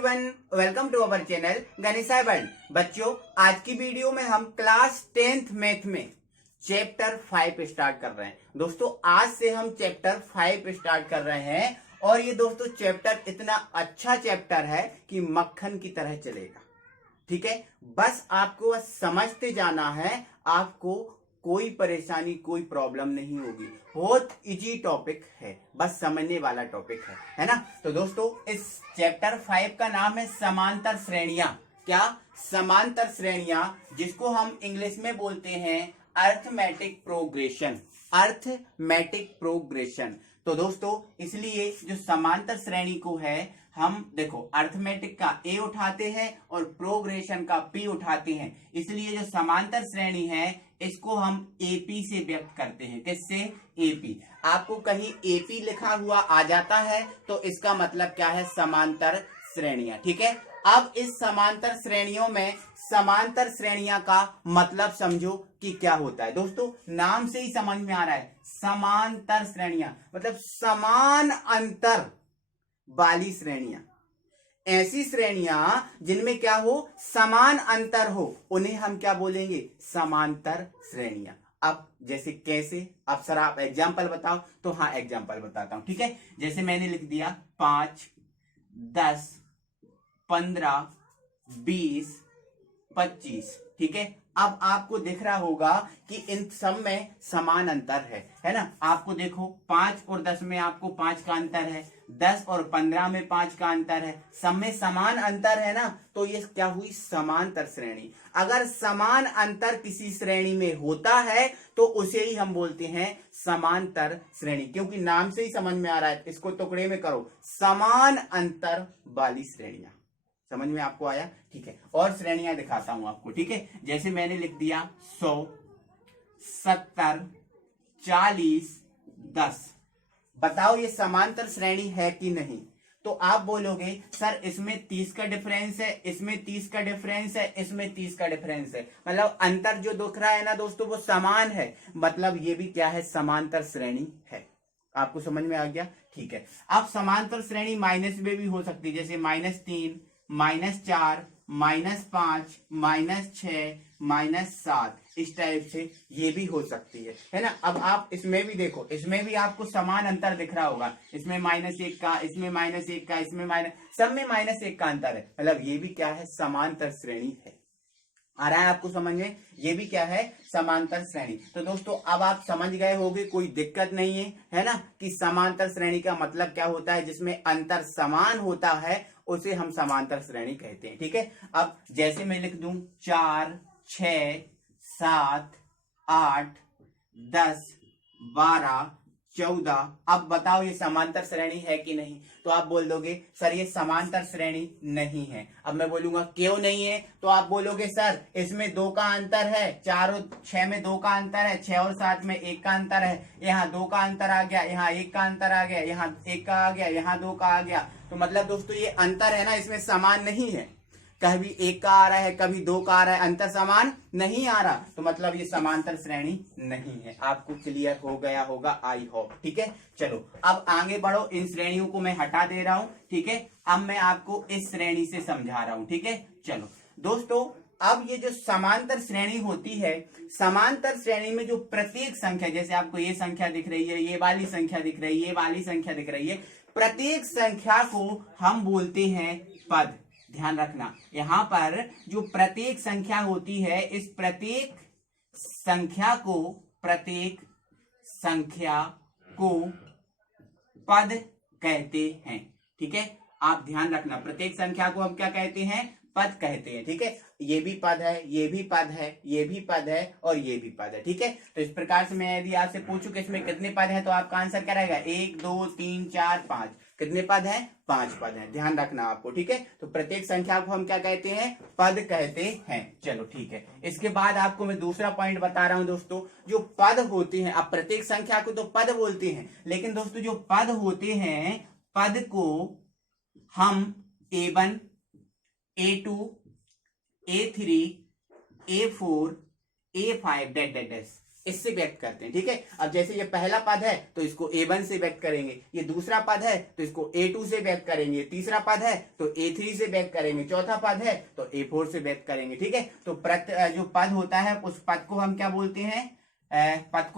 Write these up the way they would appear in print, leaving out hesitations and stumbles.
Everyone, welcome to our channel Ganeshaya world. बच्चों, आज की वीडियो में हम क्लास 10th मैथ में चैप्टर 5 स्टार्ट कर रहे हैं। दोस्तों, आज से हम चैप्टर 5 स्टार्ट कर रहे हैं और ये दोस्तों चैप्टर इतना अच्छा चैप्टर है कि मक्खन की तरह चलेगा। ठीक है, बस आपको बस समझते जाना है, आपको कोई परेशानी कोई प्रॉब्लम नहीं होगी। बहुत इजी टॉपिक है, बस समझने वाला टॉपिक है ना। तो दोस्तों, इस चैप्टर 5 का नाम है समांतर श्रेणियां। क्या? समांतर श्रेणियां, जिसको हम इंग्लिश में बोलते हैं अर्थमेटिक प्रोग्रेशन। Arithmetic progression. तो दोस्तों, इसलिए जो समांतर श्रेणी को है, हम देखो अर्थमेटिक का ए उठाते हैं और प्रोग्रेशन का पी उठाते हैं। इसलिए जो समांतर श्रेणी है इसको हम एपी से व्यक्त करते हैं। किससे? एपी। आपको कहीं एपी लिखा हुआ आ जाता है तो इसका मतलब क्या है? समांतर श्रेणियां। ठीक है, अब इस समांतर श्रेणियों में समांतर श्रेणियां का मतलब समझो कि क्या होता है। दोस्तों, नाम से ही समझ में आ रहा है, समांतर श्रेणियां मतलब समान अंतर वाली श्रेणियां। ऐसी श्रेणियां जिनमें क्या हो? समान अंतर हो, उन्हें हम क्या बोलेंगे? समांतर श्रेणियां। अब जैसे कैसे? अब सर आप एग्जाम्पल बताओ। तो हाँ, एग्जाम्पल बताता हूं। ठीक है, जैसे मैंने लिख दिया 5, 10, 15, 20, 25। ठीक है, अब आपको दिख रहा होगा कि इन सब में समान अंतर है ना। आपको देखो 5 और 10 में आपको 5 का अंतर है, 10 और 15 में 5 का अंतर है, सब में समान अंतर है ना। तो ये क्या हुई? समांतर श्रेणी। अगर समान अंतर किसी श्रेणी में होता है तो उसे ही हम बोलते हैं समांतर श्रेणी, क्योंकि नाम से ही समझ में आ रहा है। इसको टुकड़े में करो, समान अंतर वाली श्रेणियां। समझ में आपको आया? ठीक है, और श्रेणियां दिखाता हूं आपको। ठीक है, जैसे मैंने लिख दिया 100, 70, 40, 10। बताओ ये समांतर श्रेणी है कि नहीं? तो आप बोलोगे सर इसमें 30 का डिफरेंस है, इसमें 30 का डिफरेंस है, इसमें 30 का डिफरेंस है, मतलब अंतर जो दिख रहा है ना दोस्तों वो समान है, मतलब ये भी क्या है? समांतर श्रेणी है। आपको समझ में आ गया? ठीक है, अब समांतर श्रेणी माइनस में भी हो सकती है, जैसे -3, -4, -5, -6, -7, इस टाइप से ये भी हो सकती है ना। अब आप इसमें भी देखो, इसमें भी आपको समान अंतर दिख रहा होगा। इसमें -1 का, इसमें -1 का, इसमें सब में -1 का अंतर है, मतलब ये भी क्या है? समांतर श्रेणी है। आ रहा है आपको समझ में? ये भी क्या है? समांतर श्रेणी। तो दोस्तों, अब आप समझ गए होंगे, कोई दिक्कत नहीं है ना, कि समांतर श्रेणी का मतलब क्या होता है। जिसमें अंतर समान होता है उसे हम समांतर श्रेणी कहते हैं। ठीक है, अब जैसे मैं लिख दूं 4, 6, 7, 8, 10, 12, 14। अब बताओ ये समांतर श्रेणी है कि नहीं? तो आप बोल दोगे सर ये समांतर श्रेणी नहीं है। अब मैं बोलूंगा क्यों नहीं है? तो आप बोलोगे सर इसमें 2 का अंतर है, 4 और 6 में 2 का अंतर है, 6 और 7 में 1 का अंतर है, यहाँ 2 का अंतर आ गया, यहाँ 1 का अंतर आ गया, यहाँ 1 का आ गया, यहाँ 2 का आ गया। तो मतलब दोस्तों ये अंतर है ना, इसमें समान नहीं है। कभी 1 का आ रहा है, कभी 2 का आ रहा है, अंतर समान नहीं आ रहा, तो मतलब ये समांतर श्रेणी नहीं है। आपको क्लियर हो गया होगा, आई होप। ठीक है, चलो अब आगे बढ़ो। इन श्रेणियों को मैं हटा दे रहा हूं। ठीक है, अब मैं आपको इस श्रेणी से समझा रहा हूं। ठीक है, चलो दोस्तों, अब ये जो समांतर श्रेणी होती है, समांतर श्रेणी में जो प्रत्येक संख्या, जैसे आपको ये संख्या दिख रही है, ये वाली संख्या दिख रही है, ये वाली संख्या दिख रही है, प्रत्येक संख्या को हम बोलते हैं पद। ध्यान रखना, यहां पर जो प्रत्येक संख्या होती है, इस प्रत्येक संख्या को पद कहते हैं। ठीक है, आप ध्यान रखना, प्रत्येक संख्या को हम क्या कहते हैं? पद कहते हैं। ठीक है, ये भी पद है, ये भी पद है, ये भी पद है और ये भी पद है। ठीक है, तो इस प्रकार से मैं यदि आपसे पूछूं कि इसमें कितने पद हैं, तो आपका आंसर क्या रहेगा? 1, 2, 3, 4, 5। कितने पद हैं? 5 पद हैं। ध्यान रखना आपको। ठीक है, तो प्रत्येक संख्या को हम क्या कहते हैं? पद कहते हैं। चलो ठीक है, इसके बाद आपको मैं दूसरा पॉइंट बता रहा हूं दोस्तों। जो पद होते हैं, अब प्रत्येक संख्या को तो पद बोलते हैं, लेकिन दोस्तों जो पद होते हैं, पद को हम A1, A2, A3, A4, A5 dash dash dash इससे व्यक्त करते हैं। ठीक है, अब जैसे ये पहला पद है तो इसको A1 से व्यक्त करेंगे, ये दूसरा पद है तो इसको A2 से व्यक्त करेंगे, तीसरा पद है तो A3 से व्यक्त करेंगे, चौथा पद है तो A4 से व्यक्त करेंगे। ठीक है, तो जो पद होता है उस पद को हम क्या बोलते हैं, पद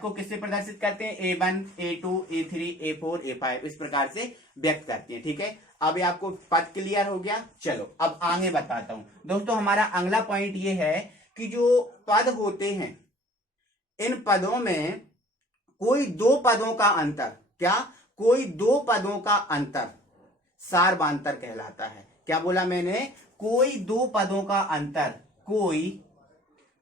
को किससे प्रदर्शित करते हैं, A1, A2, A3, A4, A5 इस प्रकार से व्यक्त करते हैं। ठीक है, अब ये आपको पद क्लियर हो गया। चलो अब आगे बताता हूं दोस्तों। हमारा अगला पॉइंट ये है कि जो पद होते हैं इन पदों में कोई दो पदों का अंतर, क्या, कोई दो पदों का अंतर सार्वधातुक कहलाता है। क्या बोला मैंने, कोई दो पदों का अंतर, कोई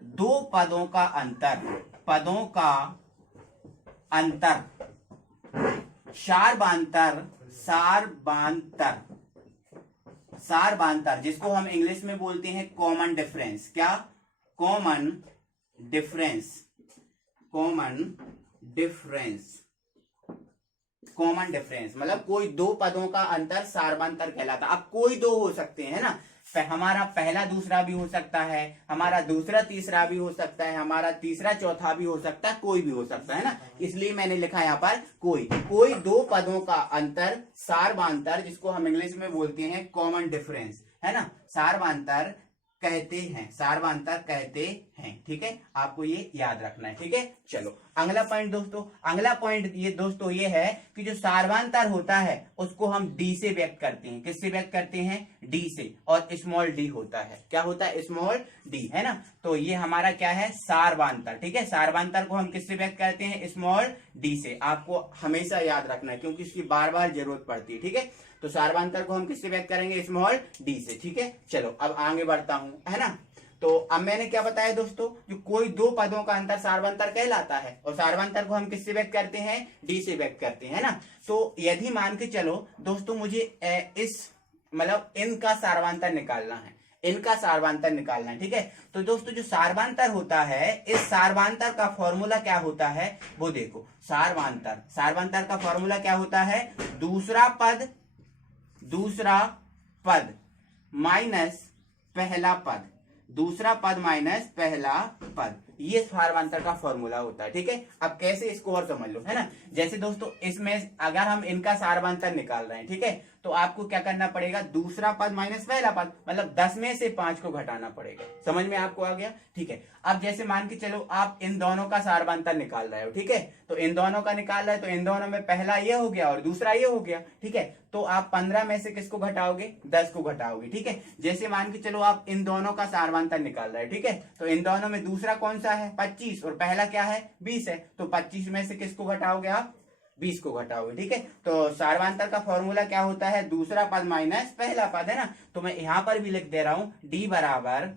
दो पदों का अंतर, पदों का अंतर सार्वधातुक जिसको हम इंग्लिश में बोलते हैं कॉमन डिफरेंस। क्या, कॉमन डिफरेंस मतलब कोई दो पदों का अंतर सार्वधातुक कहलाता। अब कोई दो हो सकते हैं ना, हमारा पहला दूसरा भी हो सकता है, हमारा दूसरा तीसरा भी हो सकता है, हमारा तीसरा चौथा भी हो सकता है, कोई भी हो सकता है ना, इसलिए मैंने लिखा यहाँ पर कोई दो पदों का अंतर सार्वधातुक जिसको हम इंग्लिश में बोलते हैं कॉमन डिफरेंस, है ना, सार्वधातुक कहते हैं। ठीक है, आपको ये याद रखना है। ठीक है, चलो अगला पॉइंट दोस्तों, अगला पॉइंट ये है कि जो सार्वधातुक होता है उसको हम डी से व्यक्त करते हैं। किससे व्यक्त करते हैं, डी से, और स्मॉल डी होता है। क्या होता है, स्मॉल डी, है ना। तो ये हमारा क्या है, सार्वधातुक। ठीक है, सार्वधातुक को हम किससे व्यक्त करते हैं, स्मॉल डी से। आपको हमेशा याद रखना है क्योंकि इसकी बार बार जरूरत पड़ती है। ठीक है, तो सार्वधातुक को हम किससे व्यक्त करेंगे, स्मॉल डी से। ठीक है, चलो अब आगे बढ़ता हूं, है ना। तो अब मैंने क्या बताया दोस्तों, जो कोई दो पदों का अंतर सार्वधातुक कहलाता है, और सार्वधातुक को हम किससे व्यक्त करते हैं, डी से व्यक्त करते हैं, है ना। तो यदि मान के चलो दोस्तों मुझे इनका सार्वधातुक निकालना है, इनका सार्वधातुक निकालना है। ठीक है, तो दोस्तों जो सार्वधातुक होता है, इस सार्वधातुक का फॉर्मूला क्या होता है, वो देखो। सार्वधातुक का फॉर्मूला क्या होता है, दूसरा पद माइनस पहला पद, दूसरा पद माइनस पहला पद, ये सार्वधातुक का फॉर्मूला होता है। ठीक है, अब कैसे इसको और समझ लो, है ना। जैसे दोस्तों इसमें अगर हम इनका सार्वधातुक निकाल रहे हैं, ठीक है, तो आपको क्या करना पड़ेगा, दूसरा पद माइनस पहला पद, मतलब 10 में से 5 को घटाना पड़ेगा। समझ में आपको आ गया। ठीक है, अब जैसे मान के चलो आप इन दोनों का सार्वधातुक निकाल रहे हो, ठीक है, तो इन दोनों का निकाल रहे हो, तो इन दोनों में पहला ये हो गया और दूसरा ये हो गया। ठीक है, तो आप 15 में से किसको घटाओगे, 10 को घटाओगे। ठीक है, जैसे मान के चलो आप इन दोनों का सार्वधातुक निकाल रहे हो, ठीक है, तो इन दोनों में दूसरा कौन सा है, 25, और पहला क्या है, 20 है, तो 25 में से किसको घटाओगे आप, 20 को घटाओगे। ठीक है, तो सार्वधातुक का फॉर्मूला क्या होता है, दूसरा पद माइनस पहला पद, है ना। तो मैं यहां पर भी लिख दे रहा हूं, डी बराबर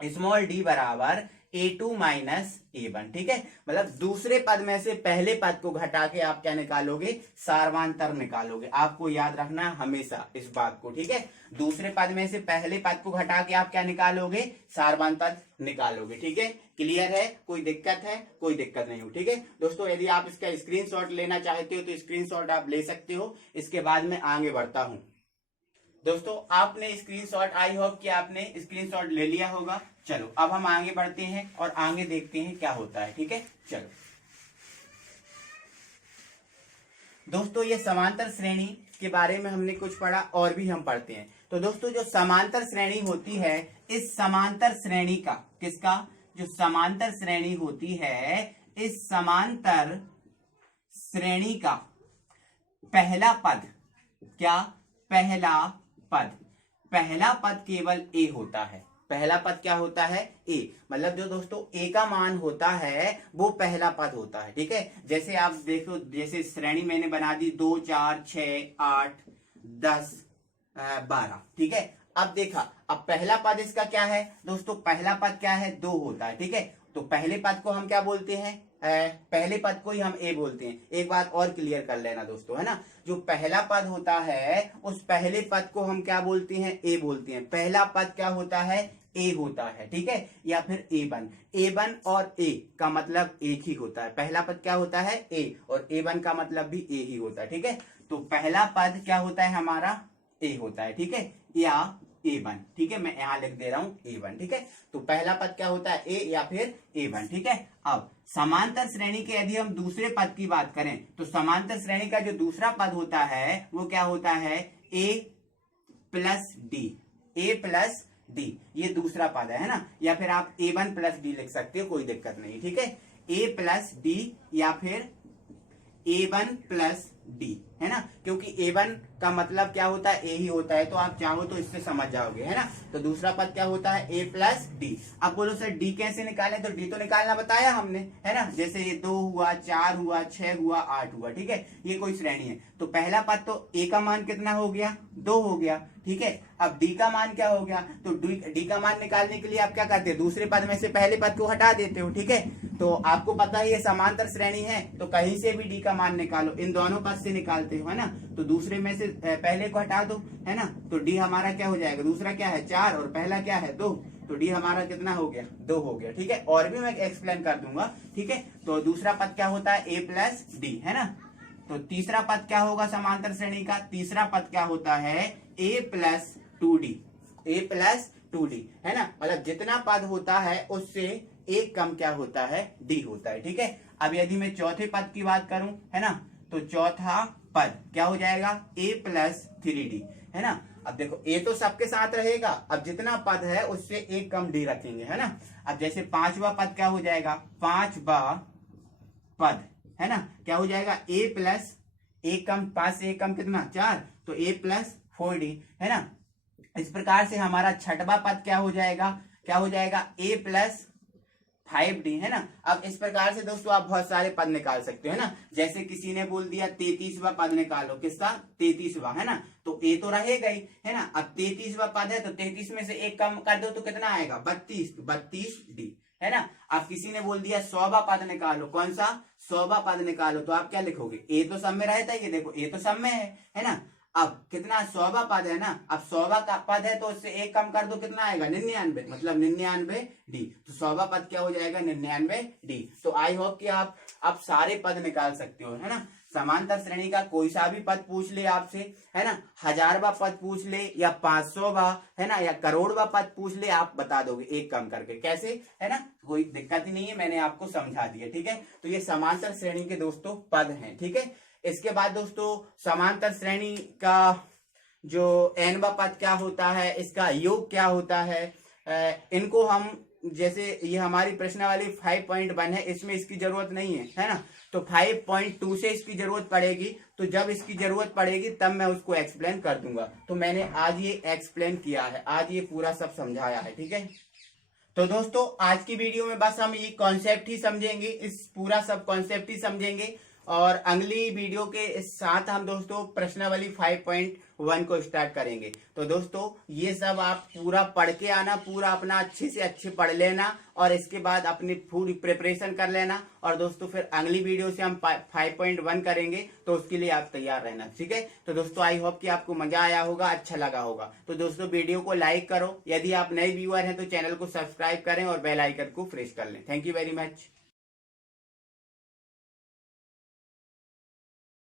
स्मॉल डी बराबर A2 माइनस A1। ठीक है, मतलब दूसरे पद में से पहले पद को घटा के आप क्या निकालोगे, सार्वधातुक निकालोगे। आपको याद रखना हमेशा इस बात को। ठीक है, दूसरे पद में से पहले पद को घटा के आप क्या निकालोगे, सार्वधातुक निकालोगे। ठीक है, क्लियर है, कोई दिक्कत है, कोई दिक्कत नहीं हो। ठीक है दोस्तों, यदि आप इसका स्क्रीनशॉट लेना चाहते हो तो स्क्रीनशॉट आप ले सकते हो। इसके बाद में आगे बढ़ता हूं दोस्तों। आपने स्क्रीनशॉट, आई होप कि आपने स्क्रीनशॉट ले लिया होगा। चलो अब हम आगे बढ़ते हैं और आगे देखते हैं क्या होता है। ठीक है, चलो दोस्तों, ये समांतर श्रेणी के बारे में हमने कुछ पढ़ा और भी हम पढ़ते हैं। तो दोस्तों जो समांतर श्रेणी होती है, इस समांतर श्रेणी का, किसका, जो समांतर श्रेणी होती है, इस समांतर श्रेणी का पहला पद, क्या, पहला पद केवल ए होता है। पहला पद क्या होता है, ए, मतलब जो दोस्तों ए का मान होता है वो पहला पद होता है। ठीक है, जैसे आप देखो, जैसे श्रेणी मैंने बना दी 2 4 6 8 10 12। ठीक है, अब देखा, अब पहला पद इसका क्या है दोस्तों, पहला पद क्या है, 2 होता है। ठीक है, तो पहले पद को हम क्या बोलते हैं, पहले पद को ही हम ए बोलते हैं। एक बात और क्लियर कर लेना दोस्तों, है ना, जो पहला पद होता है उस पहले पद को हम क्या बोलते हैं, ए बोलते हैं। पहला पद क्या होता है, ए होता है। ठीक है, या फिर A1 और ए का मतलब एक ही होता है। पहला पद क्या होता है, ए, और A1 का मतलब भी ए ही होता है। ठीक है, तो पहला पद क्या होता है हमारा, ए होता है। ठीक है, या A1, ठीक है। मैं यहां लिख दे रहा हूं A1, ठीक है। तो पहला पद क्या होता है, A या फिर A1, ठीक है। अब समांतर श्रेणी के यदि हम दूसरे पद की बात करें तो समांतर श्रेणी का जो दूसरा पद होता है वो क्या होता है, A plus D, A plus D, ये दूसरा पद है ना। या फिर आप A1 प्लस डी लिख सकते हो, कोई दिक्कत नहीं, ठीक है। A प्लस डी या फिर A1 प्लस डी, है ना, क्योंकि A1 का मतलब क्या होता है, A ही होता है, तो आप चाहो तो इससे समझ जाओगे, है ना। तो दूसरा पद क्या होता है, A प्लस डी। अब बोलो सर D कैसे निकालें, तो D तो निकालना बताया हमने, है ना। जैसे ये 2 हुआ, 4 हुआ, 6 हुआ, 8 हुआ, ठीक है। ये कोई श्रेणी है, तो पहला पद तो A का मान कितना हो गया, 2 हो गया, ठीक है। अब D का मान क्या हो गया, तो D का मान निकालने के लिए आप क्या करते हो, दूसरे पद में से पहले पद को हटा देते हो, ठीक है। तो आपको पता है ये समांतर श्रेणी है, तो कहीं से भी D का मान निकालो, इन दोनों पद से निकालते हो, है ना। तो दूसरे में से पहले को हटा दो, है ना। तो D हमारा क्या हो जाएगा, दूसरा क्या है 4 और पहला क्या है 2, तो D हमारा कितना हो गया, 2 हो गया, ठीक है। और भी मैं एक्सप्लेन कर दूंगा, ठीक है। तो दूसरा पद क्या होता है, A प्लस डी, है ना। तो तीसरा पद क्या होगा समांतर श्रेणी का, तीसरा पद क्या होता है, A plus 2D, A plus 2D, है ना। मतलब जितना पद होता है उससे एक कम क्या होता है, D होता है, ठीक है। अब यदि मैं चौथे पद की बात करूं, है ना, तो चौथा पद क्या हो जाएगा, A प्लस 3D, है ना। अब देखो A तो सबके साथ रहेगा, अब जितना पद है उससे एक कम D रखेंगे, है ना। अब जैसे पांचवा पद क्या हो जाएगा, पांचवा पद, है ना, क्या हो जाएगा, A प्लस एक कम, 5 से एक कम कितना 4, तो A प्लस 4D, है ना। इस प्रकार से हमारा छठवां पद क्या हो जाएगा, क्या हो जाएगा, A प्लस 5D, है ना। अब इस प्रकार से दोस्तों आप बहुत सारे पद निकाल सकते हो, है ना। जैसे किसी ने बोल दिया 33वां पद निकालो, किसका 33वां, है ना, तो A तो रहेगा ही, है ना। अब 33वां पद है तो 33 में से एक कम कर दो तो कितना आएगा, 32D, है ना। अब किसी ने बोल दिया 100वां पद निकालो, कौन सा 100वां पद निकालो, तो आप क्या लिखोगे, A तो सब में रहता है, ये देखो A तो सब में है ना। अब कितना 100वां पद है ना, अब 100वां का पद है तो उससे एक कम कर दो, कितना आएगा 99, मतलब 99D। तो 100वां पद क्या हो जाएगा, 99D। तो आई होप कि आप सारे पद निकाल सकते हो, है ना। समांतर श्रेणी का कोई सा भी पद पूछ ले आपसे, है ना, 1000वां पद पूछ ले या 500वां, है ना, या करोड़वां पद पूछ ले, आप बता दोगे एक कम करके, कैसे, है ना, कोई दिक्कत ही नहीं है, मैंने आपको समझा दिया, ठीक है। तो ये समांतर श्रेणी के दोस्तों पद हैं, ठीक है। इसके बाद दोस्तों समांतर श्रेणी का जो nवां पद क्या होता है, इसका योग क्या होता है, इनको हम, जैसे ये हमारी प्रश्नावली 5.1 है, इसमें इसकी जरूरत नहीं है ना। तो 5.2 से इसकी जरूरत पड़ेगी, तो जब इसकी जरूरत पड़ेगी तब मैं उसको एक्सप्लेन कर दूंगा। तो मैंने आज ये एक्सप्लेन किया है, आज ये पूरा सब समझाया है, ठीक है। तो दोस्तों आज की वीडियो में बस हम ये कॉन्सेप्ट ही समझेंगे, इस पूरा सब कॉन्सेप्ट ही समझेंगे, और अगली वीडियो के साथ हम दोस्तों प्रश्नावली 5.1 को स्टार्ट करेंगे। तो दोस्तों ये सब आप पूरा पढ़ के आना, पूरा अपना अच्छे से अच्छे पढ़ लेना, और इसके बाद अपनी पूरी प्रिपरेशन कर लेना, और दोस्तों फिर अगली वीडियो से हम 5.1 करेंगे, तो उसके लिए आप तैयार रहना, ठीक है। तो दोस्तों आई होप कि आपको मजा आया होगा, अच्छा लगा होगा। तो दोस्तों वीडियो को लाइक करो, यदि आप नए व्यूअर हैं तो चैनल को सब्सक्राइब करें और बेल आइकन को प्रेस कर लें। Thank you very much.